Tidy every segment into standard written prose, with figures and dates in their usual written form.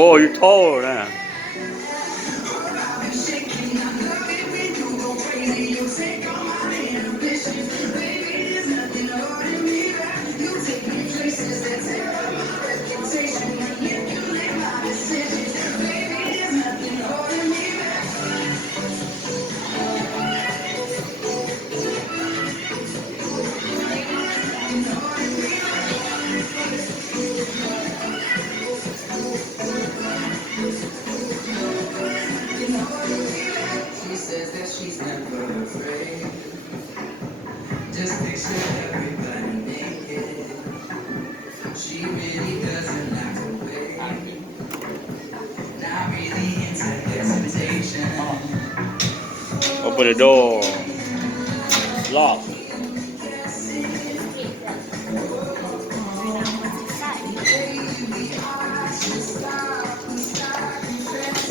Oh, you're tall now. She says that she's never afraid. Just picture everybody naked. She really doesn't like the way. Not really into hesitation. Open the door. Lock.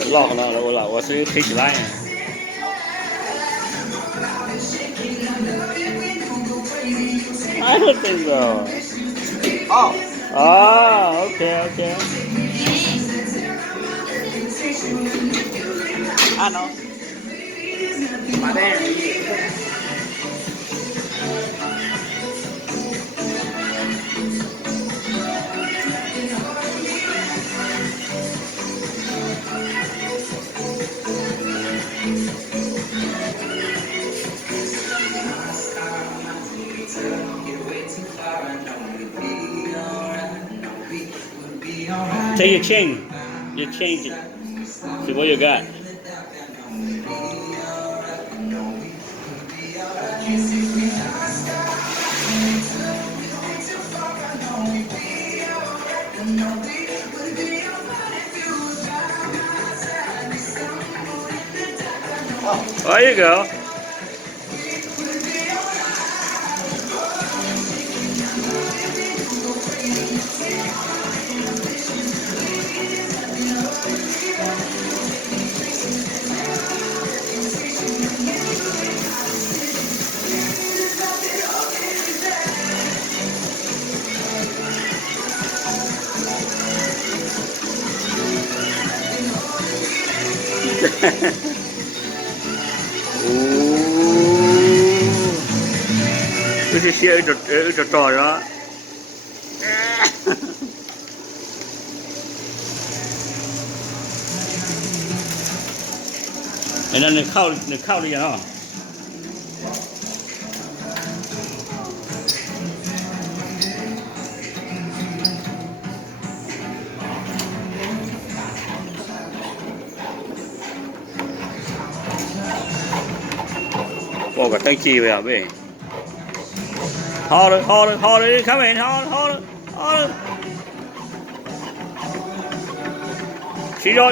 Lock 呢？我是开起来。I don't think so. Oh, Ah, okay, okay. I know. My dad. Take your chain. You change it. See what you got. There you go. This is here it's a toy, right? 哎，那你靠的呀？我个登记呗，喂。好了，come in，好了。起脚，